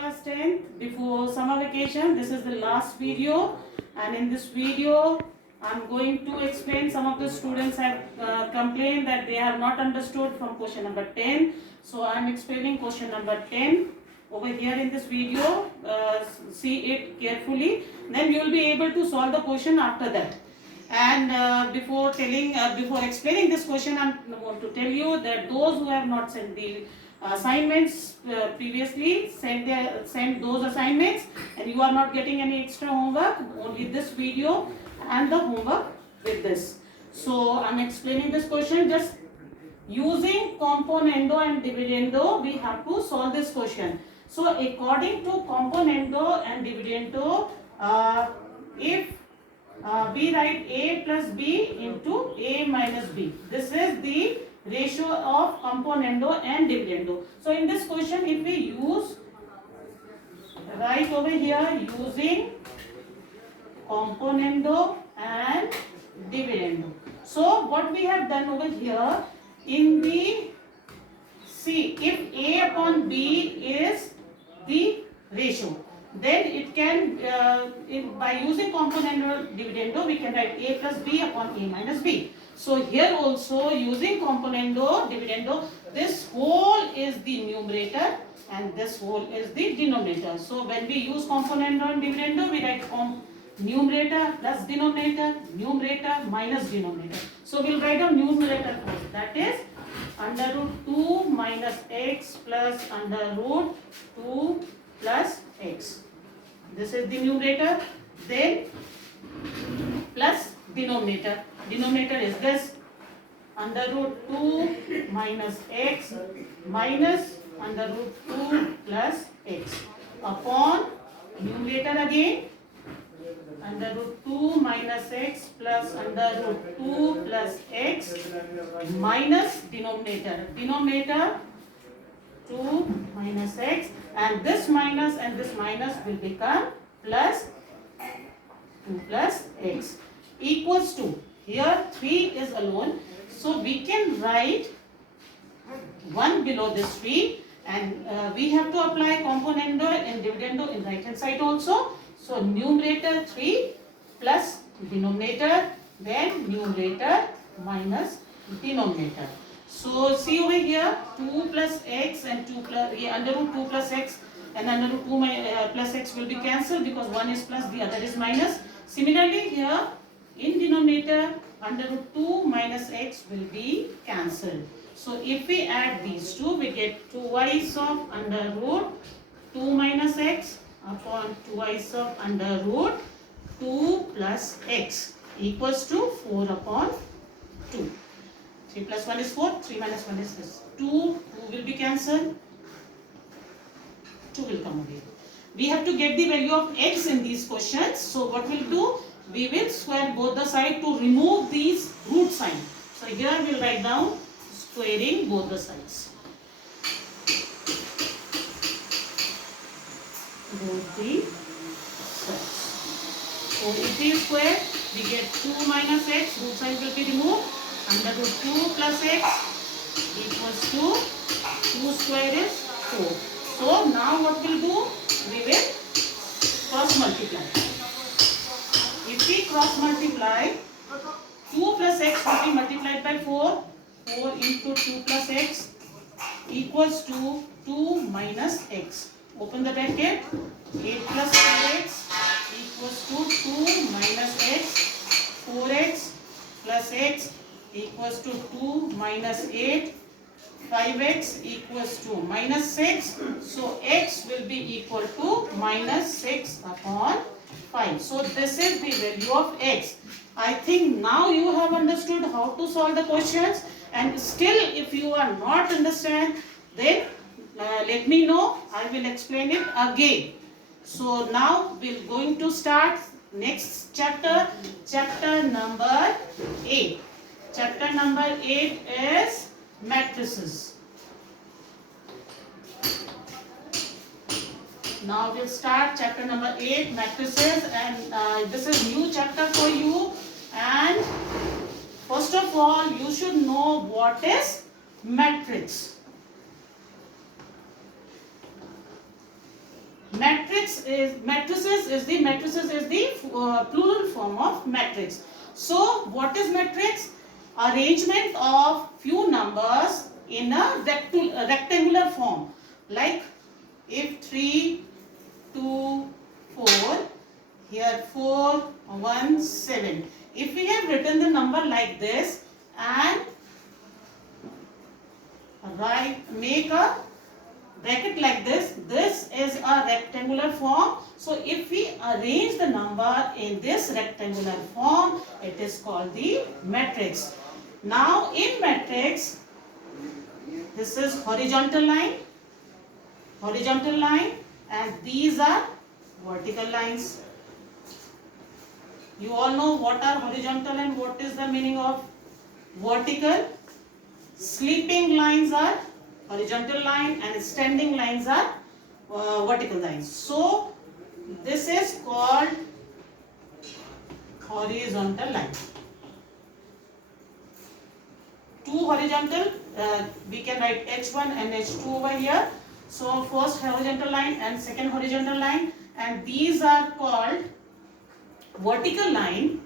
class 10th before summer vacation. This is the last video, and in this video I'm going to explain. Some of the students have complained that they have not understood from question number 10. So I'm explaining question number 10 over here in this video. See it carefully, then you will be able to solve the question after that. And before explaining this question, I want to tell you that those who have not sent the assignments previously, send those assignments, and you are not getting any extra homework. Only this video and the homework with this. So I'm explaining this question. Just using componendo and dividendo, we have to solve this question. So according to componendo and dividendo, if we write a plus b into a minus b. This is the ratio of componendo and dividendo. So in this question, if we write over here using componendo and dividendo. So what we have done over here in the C, if a upon b is the ratio, then it can by using componendo dividendo we can write a plus b upon a minus b. So here also using componendo dividendo, this whole is the numerator and this whole is the denominator. So when we use componendo and dividendo, we write numerator plus denominator, numerator minus denominator. So we'll write down numerator first, that is under root 2 minus x plus under root 2 plus x. This is the numerator. Then plus denominator. Denominator is this, under root 2 minus x minus under root 2 plus x upon numerator again under root 2 minus x plus under root 2 plus x minus denominator. Denominator 2 minus x, and this minus will become plus 2 plus x equals to, here 3 is alone, so we can write 1 below this 3, and we have to apply componendo and dividendo in right hand side also. So numerator 3 plus denominator, then numerator minus denominator. So see over here, 2 plus x and 2 plus under root 2 plus x and under root 2 plus x will be cancelled because one is plus, the other is minus. Similarly here in denominator, under root 2 minus x will be cancelled. So if we add these two, we get twice of under root 2 minus x upon twice of under root 2 plus x equals to 4 upon 2. 3 plus 1 is 4, 3 minus 1 is this. 2 will be cancelled, 2 will come away. We have to get the value of x in these questions. So what we'll do, we will square both the sides to remove these root sign. So here we'll write down squaring both the sides. Both the sides. So if we square, we get 2 minus x, root sign will be removed. Under root 2 plus x equals to 2 square is 4. So now what we'll do, we will cross multiply. If we cross multiply, 2 plus x will be multiplied by 4. 4 into 2 plus x equals to 2 minus x. Open the bracket. 8 plus 4x equals to 2 minus x. 4x plus x equals to 2 minus 8. 5x equals to minus 6. So x will be equal to minus 6 upon 5. So this is the value of x. I think now you have understood how to solve the questions, and still if you are not understand, then let me know. I will explain it again. So now we're going to start next chapter, chapter number 8. Chapter number 8 is matrices. Now we'll start chapter number 8, matrices, and this is new chapter for you. And first of all, you should know what is matrix. matrices is the plural form of matrix. So what is matrix? Arrangement of few numbers in a rectangular form. Like if 3, 2, 4, here 4, 1, 7. If we have written the number like this and make a bracket like this, this is a rectangular form. So if we arrange the number in this rectangular form, it is called the matrix. Now in matrix, this is horizontal line, and these are vertical lines. You all know what are horizontal and what is the meaning of vertical. Sleeping lines are horizontal line and standing lines are vertical lines. So this is called horizontal line. Two horizontal, we can write H1 and H2 over here. So first horizontal line and second horizontal line, and these are called vertical line.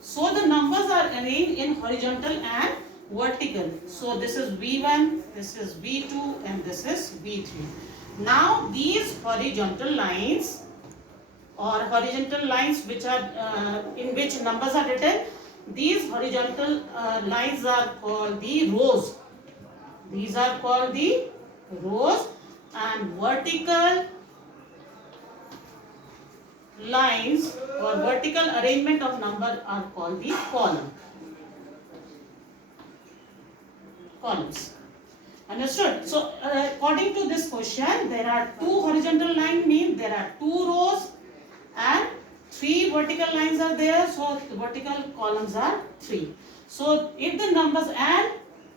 So the numbers are arranged in horizontal and vertical. So this is V1, this is V2, and this is V3. Now these horizontal lines or horizontal lines which are in which numbers are written, these horizontal lines are called the rows. These are called the rows, and vertical lines or vertical arrangement of number are called the columns. Understood? So according to this question, there are two horizontal lines, mean there are two rows, and three vertical lines are there, so the vertical columns are 3. So if the numbers and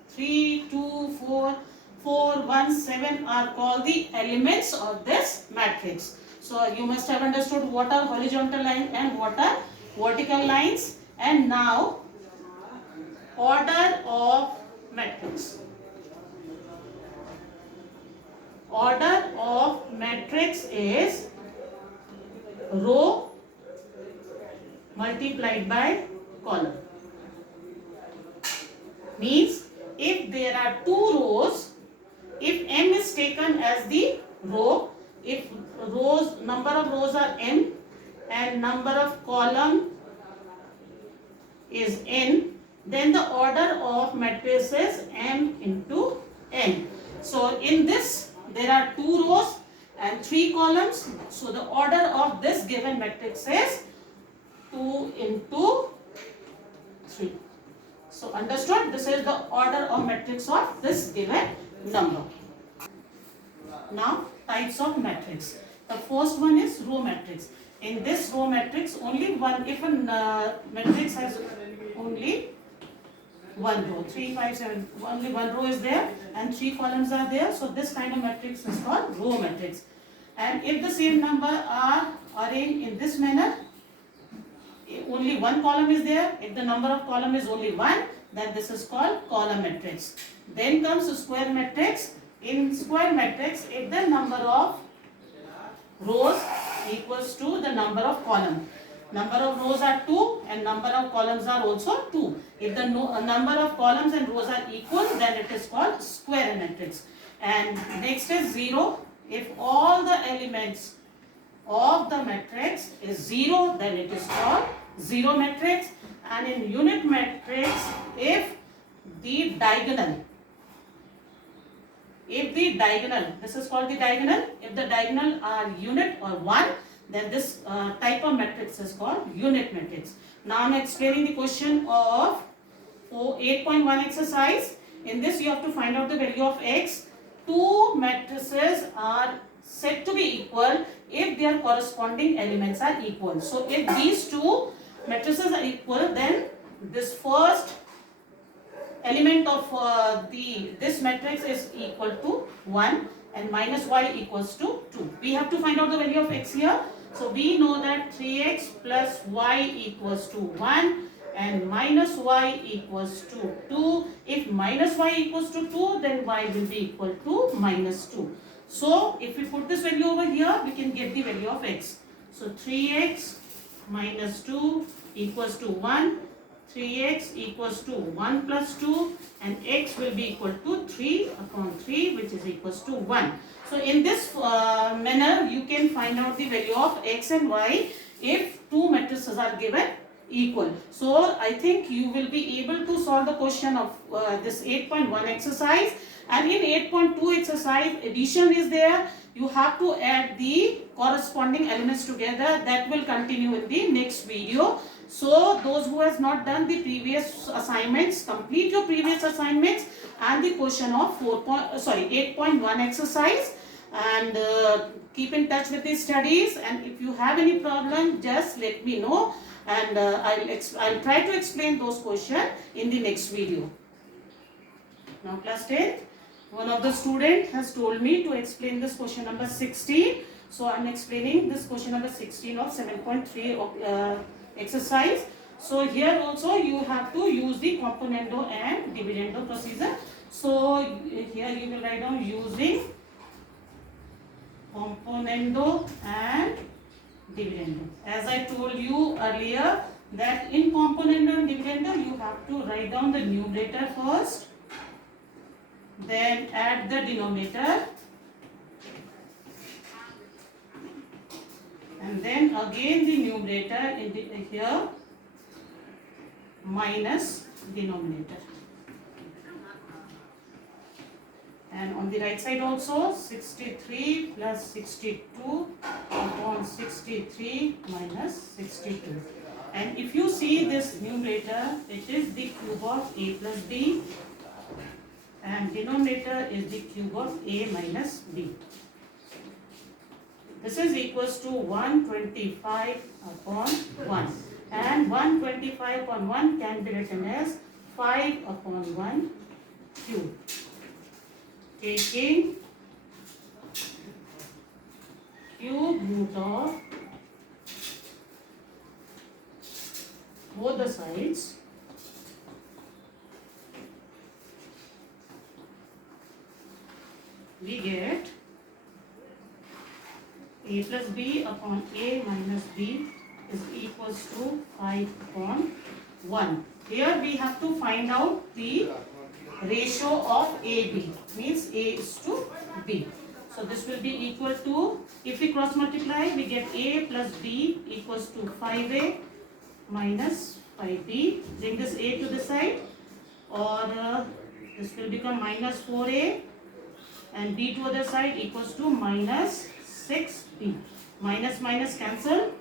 3, 2, 4, 4, 1, 7 are called the elements of this matrix. So you must have understood what are horizontal lines and what are vertical lines. And now order of matrix. Order of matrix is row multiplied by column. Means if there are two rows, if m is taken as the row, if number of rows are m and number of column is n, then the order of matrix is m into n. So in this there are two rows and three columns. So the order of this given matrix is 2 into 3. So understood? This is the order of matrix of this given number. Now types of matrix. The first one is row matrix. In this row matrix, only one, if a matrix has only one row, 3, 5, 7, only one row is there and 3 columns are there. So this kind of matrix is called row matrix. And if the same number are arranged in this manner, only one column is there. If the number of column is only one, then this is called column matrix. Then comes square matrix. In square matrix, if the number of rows equals to the number of column. Number of rows are 2 and number of columns are also 2. If the number of columns and rows are equal, then it is called square matrix. And next is 0. If all the elements of the matrix is 0, then it is called 0 matrix. And in unit matrix, if the diagonal, this is called the diagonal, if the diagonal are unit or 1, then this type of matrix is called unit matrix. Now I am explaining the question of 8.1 exercise. In this you have to find out the value of x. Two matrices are said to be equal if their corresponding elements are equal. So if these two matrices are equal, then this first element of this matrix is equal to 1 and minus y equals to 2. We have to find out the value of x here. So we know that 3x plus y equals to 1 and minus y equals to 2. If minus y equals to 2, then y will be equal to minus 2. So if we put this value over here, we can get the value of x. So 3x minus 2 equals to 1. 3x equals to 1 plus 2, and x will be equal to 3 upon 3, which is equals to 1. So in this manner, you can find out the value of x and y if two matrices are given equal. So I think you will be able to solve the question of this 8.1 exercise. And in 8.2 exercise, addition is there. You have to add the corresponding elements together. That will continue in the next video. So those who has not done the previous assignments, complete your previous assignments and the question of 8.1 exercise, and keep in touch with the studies. And if you have any problem, just let me know, and I'll try to explain those questions in the next video. Now class 10, one of the student has told me to explain this question number 16. So I'm explaining this question number 16 of 7.3 exercise. So here also you have to use the componendo and dividendo procedure. So here you will write down using componendo and dividendo. As I told you earlier that in componendo and dividendo you have to write down the numerator first, then add the denominator, and then again the numerator in here minus denominator. And on the right side also 63 plus 62 upon 63 minus 62. And if you see this numerator, it is the cube of a plus b, and denominator is the cube of a minus b. This is equals to 125 upon 1, and 125 upon 1 can be written as 5 upon 1 cube. Taking cube root of both the sides, we get a plus b upon a minus b is equals to 5 upon 1. Here we have to find out the ratio of AB, means A is to B. So this will be equal to, if we cross multiply, we get A plus B equals to 5A minus 5B. Bring this A to the side, or this will become minus 4A, and B to other side equals to minus 6B. Minus minus cancel.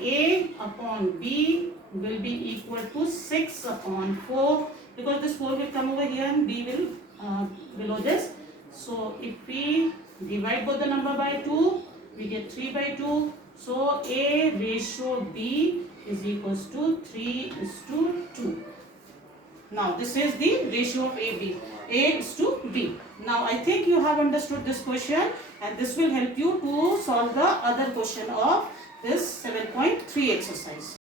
A upon B will be equal to 6 upon 4, because this 4 will come over here and B will below this. So if we divide both the number by 2, we get 3 by 2. So A ratio B is equals to 3 is to 2. Now this is the ratio of AB. A is to B. Now I think you have understood this question, and this will help you to solve the other question of this 7.3 exercise.